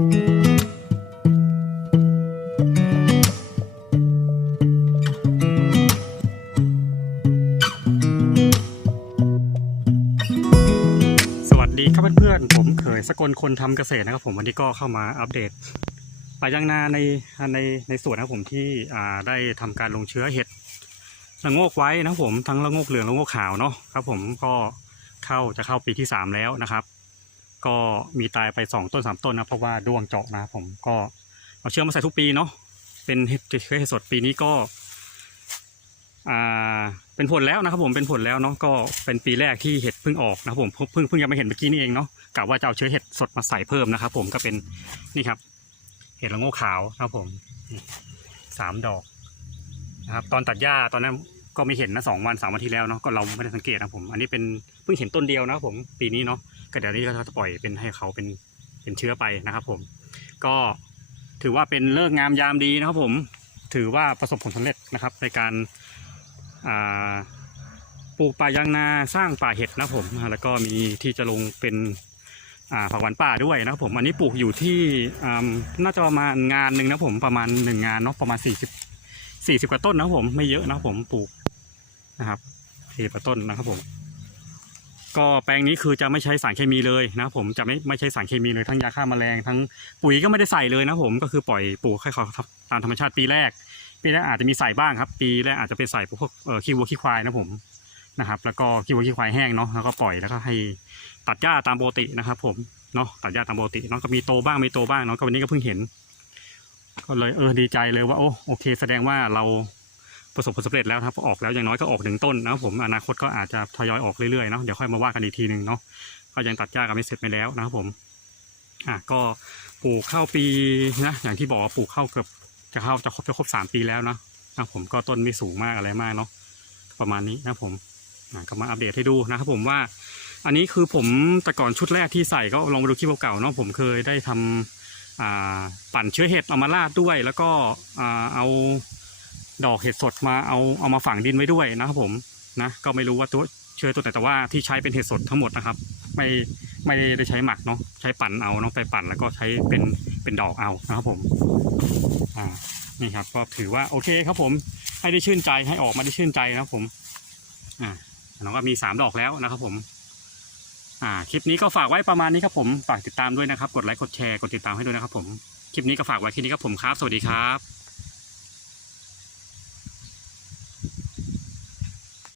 สวัสดีครับเพื่อนๆ ผมเคยสกลคนทำเกษตรนะครับผมวันนี้ก็เข้ามาอัปเดตป่ายางนาในในในสวนนะครับผมที่ได้ทำการลงเชื้อเห็ดระโงกไว้นะครับผมทั้งระโงกเหลืองระโงกขาวเนาะครับผมก็เข้าจะเข้าปีที่สามแล้วนะครับ ก็มีตายไปสองต้นสามต้นนะเพราะว่าด้วงเจาะนะผมก็เอาเชื้อมาใส่ทุกปีเนาะเป็นเห็ดเชื้อเห็ดสดปีนี้ก็อ่าเป็นผลแล้วนะครับผมเป็นผลแล้วเนาะก็เป็นปีแรกที่เห็ดเพิ่งออกนะครับผมเพิ่งเพิ่งเพิ่งจะมาเห็นเมื่อกี้นี่เองเนาะกะว่าจะเอาเชื้อเห็ดสดมาใส่เพิ่มนะครับผมก็เป็นนี่ครับ เห็ดละโง่ขาวนะครับผมสามดอกนะครับ ตอนตัดหญ้าตอนนั้น ก็ไม่เห็นนะสองวันสามวันที่แล้วเนาะก็เราไม่ได้สังเกตนะผม อันนี้เป็นเพิ่งเห็นต้นเดียวนะผมปีนี้เนาะก็เดี๋ยวนี้ก็จะปล่อยเป็นให้เขาเป็นเป็นเชื้อไปนะครับ ผม ก็ถือว่าเป็นเลิกงามยามดีนะครับ ผมถือว่าประสบผลสำเร็จนะครับ ในการาปลูกป่ายางนาสร้างป่าเห็ดนะผม แล้วก็มีที่จะลงเป็นผักหวานป่าด้วยนะครับผมอันนี้ปลูกอยู่ที่น่าจะประมาณงานหนึ่งนะผมประมาณหนึ่งงานเนาะประมาณสี่สิบสี่สิบกว่าต้นนะผมไม่เยอะนะผมปลูก นะครับสี่กว่าต้นนะครับผม ก็แปลงนี้คือจะไม่ใช้สารเคมีเลยนะครับผมจะไม่ไม่ใช้สารเคมีเลยทั้งยาฆ่าแมลงทั้งปุ๋ยก็ไม่ได้ใส่เลยนะผมก็คือปล่อยปลูกให้เขาตามธรรมชาติปีแรก ปีแรกอาจจะมีใส่บ้างครับ ปีแรกอาจจะเป็นใส่พวกเอ่อขี้วัวขี้ควายนะผมนะครับ แล้วก็ขี้วัวขี้ควายแห้งเนาะแล้วก็ปล่อยแล้วก็ให้ตัดหญ้าตามปกตินะครับ ผมเนาะตัดหญ้าตามปกติเนาะก็มีโตบ้างไม่โตบ้างเนาะก็วันนี้ก็เพิ่งเห็น ก็เลยเออดีใจเลยว่าโอ้โอเค แสดงว่าเรา ประสบผลสำเร็จแล้วครับออกแล้วอย่างน้อยก็ออกหนึ่งต้นนะครับผมอนาคตก็อาจจะทยอยออกเรื่อยๆเนาะเดี๋ยวค่อยมาว่ากันอีกทีหนึ่งเนาะก็ยังตัดหญ้ากันไม่เสร็จไปแล้วนะครับผมอะก็ปลูกข้าวปีนะอย่างที่บอกว่าปลูกข้าวเกือบจะเข้าจะครบจะครบสามปีแล้วนะนะผมก็ต้นไม่สูงมากอะไรมากเนาะประมาณนี้นะผมอะก็มาอัปเดตให้ดูนะครับผมว่า อันนี้คือผมแต่ก่อนชุดแรกที่ใส่ก็ลองไปดูคลิปเก่าๆเนาะผมเคยได้ทำอ่าปั่นเชื้อเห็ดเอามาราดด้วย แล้วก็อ่าเอา ดอกเห็ดสดมาเอาเอามาฝังดินไว้ด้วยนะครับผมนะ ก็ไม่รู้ว่าตัวเชื้อตัวไหนแต่ว่าที่ใช้เป็นเห็ดสดทั้งหมดนะครับ ไม่ไม่ได้ใช้หมักเนาะใช้ปั่นเอาเนาะไปปั่นแล้วก็ใช้เป็นเป็นดอกเอานะครับผมอ่านี่ครับก็ถือว่าโอเคครับผมให้ได้ชื่นใจให้ออกมาได้ชื่นใจนะครับผมอ่าน้องก็มีสามดอกแล้วนะครับผมอ่าคลิปนี้ก็ฝากไว้ประมาณนี้ครับผมฝากติดตามด้วยนะครับ กดไลค์กดแชร์กดติดตามให้ด้วยนะครับผมคลิปนี้ก็ฝากไว้แค่นี้ครับผมครับ สวัสดีครับ